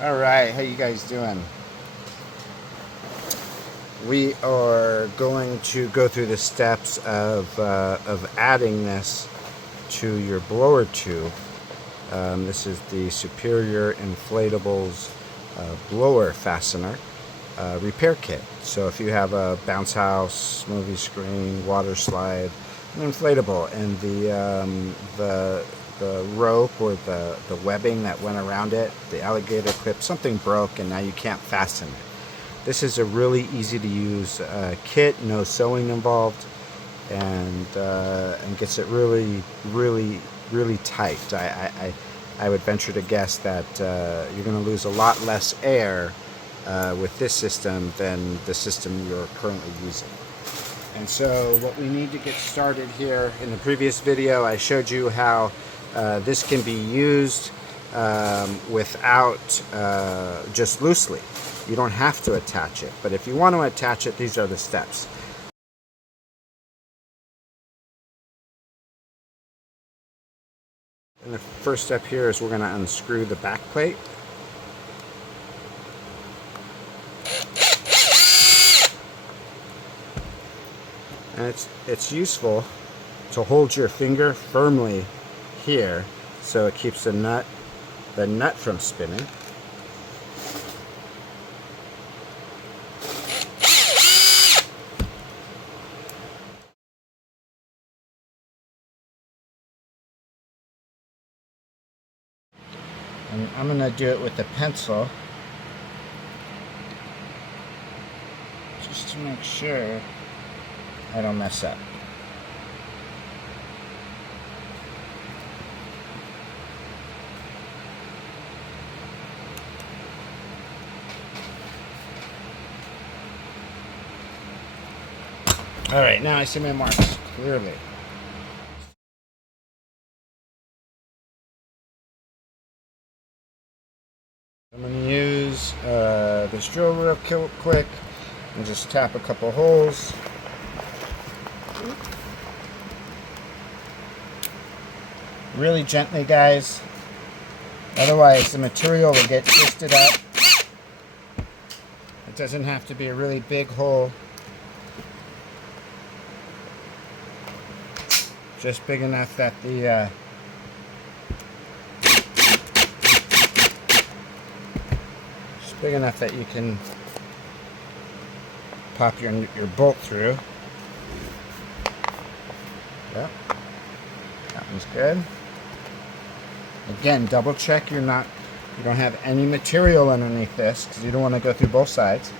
All right, how you guys doing? We are going to go through the steps of adding this to your blower tube. This is the Superior Inflatables Blower Fastener repair kit. So if you have a bounce house, movie screen, water slide, an inflatable, and the rope or the webbing that went around it, the alligator clip, something broke and now you can't fasten it. This is a really easy to use kit, no sewing involved, and gets it really tight. I would venture to guess that you're going to lose a lot less air with this system than the system you're currently using. And so what we need to get started here, in the previous video I showed you how this can be used without just loosely. You don't have to attach it, but if you want to attach it, these are the steps. And the first step here is we're going to unscrew the back plate. And it's useful to hold your finger firmly here so it keeps the nut from spinning. And I'm going to do it with a pencil just to make sure I don't mess up. All right, now I see my marks clearly. I'm going to use this drill real quick and just tap a couple holes. Really gently, guys. Otherwise, the material will get twisted up. It doesn't have to be a really big hole. Just big enough that the big enough that you can pop your bolt through. Yep, that one's good. Again, double check you don't have any material underneath this, because you don't want to go through both sides.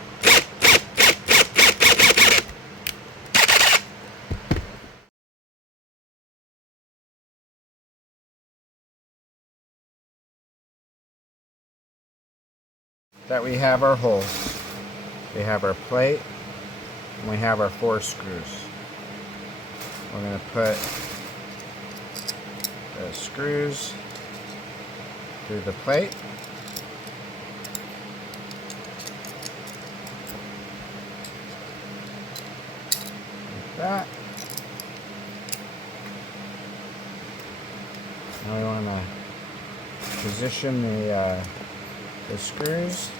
That we have our holes, we have our plate, and we have our 4 screws. We're going to put the screws through the plate. Like that. Now we want to position the screws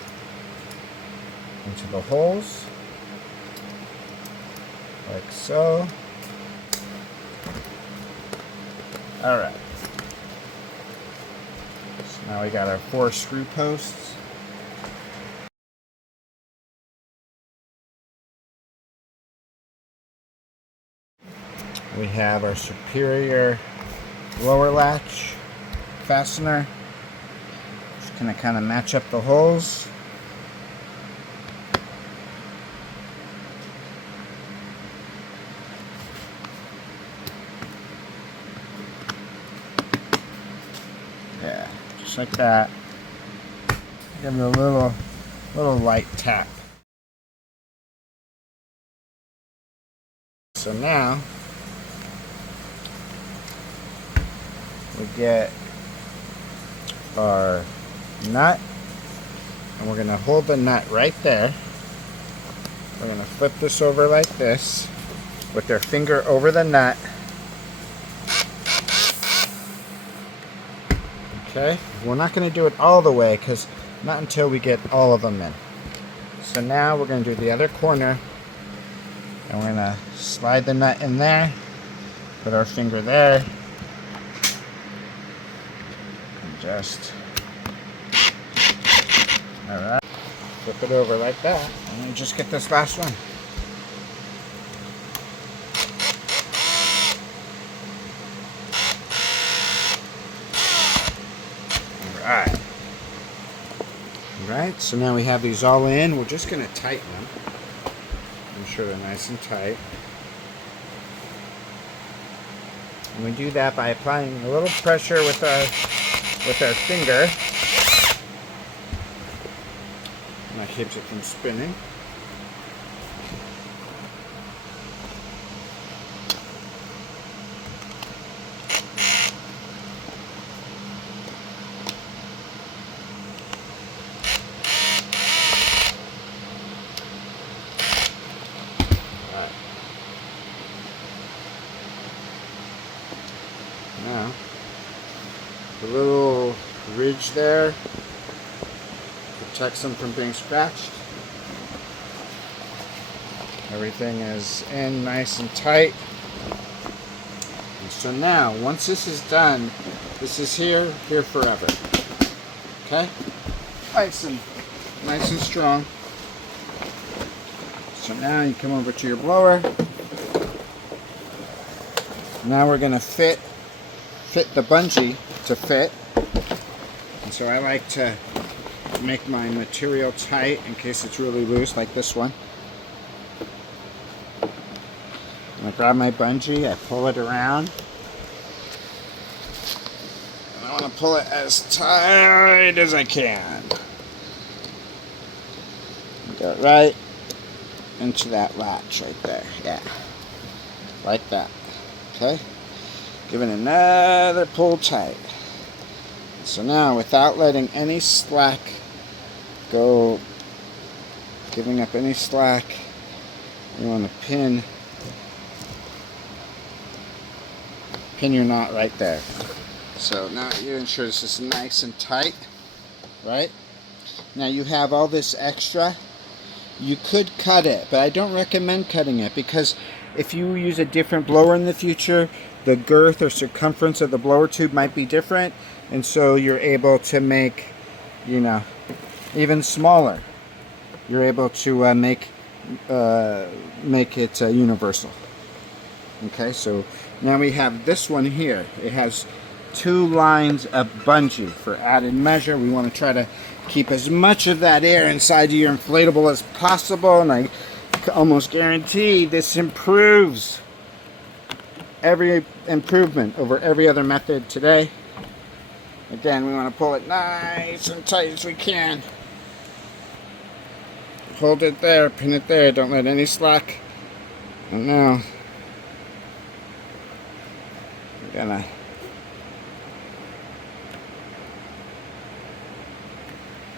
into the holes, like so. Alright. So now we got our 4 screw posts. We have our Superior lower latch fastener. Just gonna kind of match up the holes. Yeah, just like that. Give it a little light tap. So now we get our nut, and we're going to hold the nut right there. We're going to flip this over like this with our finger over the nut. Okay, we're not going to do it all the way because Not until we get all of them in. So now we're going to do the other corner, and we're going to slide the nut in there, put our finger there, and just, alright, flip it over like that, and then just get this last one. Alright. Alright, so now we have these all in. We're just going to tighten them. I'm sure they're nice and tight. And we do that by applying a little pressure with our finger. And that keeps it from spinning. Now, the little ridge there protects them from being scratched. Everything is in nice and tight. And so now, once this is done, this is here forever. Okay? Nice and strong. So now you come over to your blower. Now we're going to fit the bungee to fit. And so I like to make my material tight in case it's really loose, like this one. And I grab my bungee, I pull it around. And I want to pull it as tight as I can. Go right into that latch right there. Yeah. Like that. Okay? Give it another pull tight. So now, without letting any slack go, giving up any slack, you want to pin your knot right there. So now you ensure this is nice and tight, right? Now you have all this extra. You could cut it, but I don't recommend cutting it because if you use a different blower in the future, the girth or circumference of the blower tube might be different, and so you're able to make, you know, even smaller. You're able to make it universal. Okay, so now we have this one here. It has 2 lines of bungee for added measure. We want to try to keep as much of that air inside your inflatable as possible, and I almost guarantee this improves every improvement over every other method today. Again, we want to pull it nice and tight as we can. Hold it there, pin it there, don't let any slack. And now we're gonna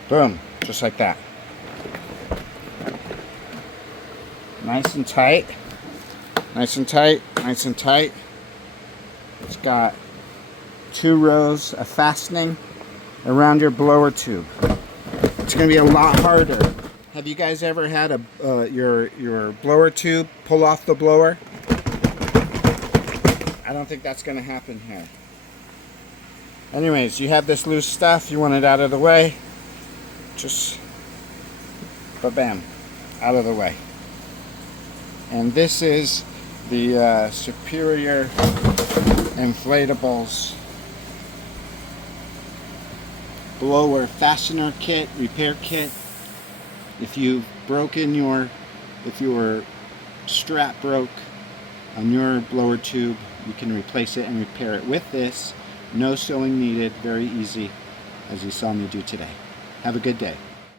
boom, just like that. Nice and tight. Nice and tight, nice and tight. It's got 2 rows of fastening around your blower tube. It's going to be a lot harder. Have you guys ever had your blower tube pull off the blower? I don't think that's going to happen here. Anyways, you have this loose stuff, you want it out of the way. Just ba-bam, out of the way. And this is the Superior Inflatables Blower Fastener Kit, Repair Kit. If your strap broke on your blower tube, you can replace it and repair it with this. No sewing needed, very easy, as you saw me do today. Have a good day.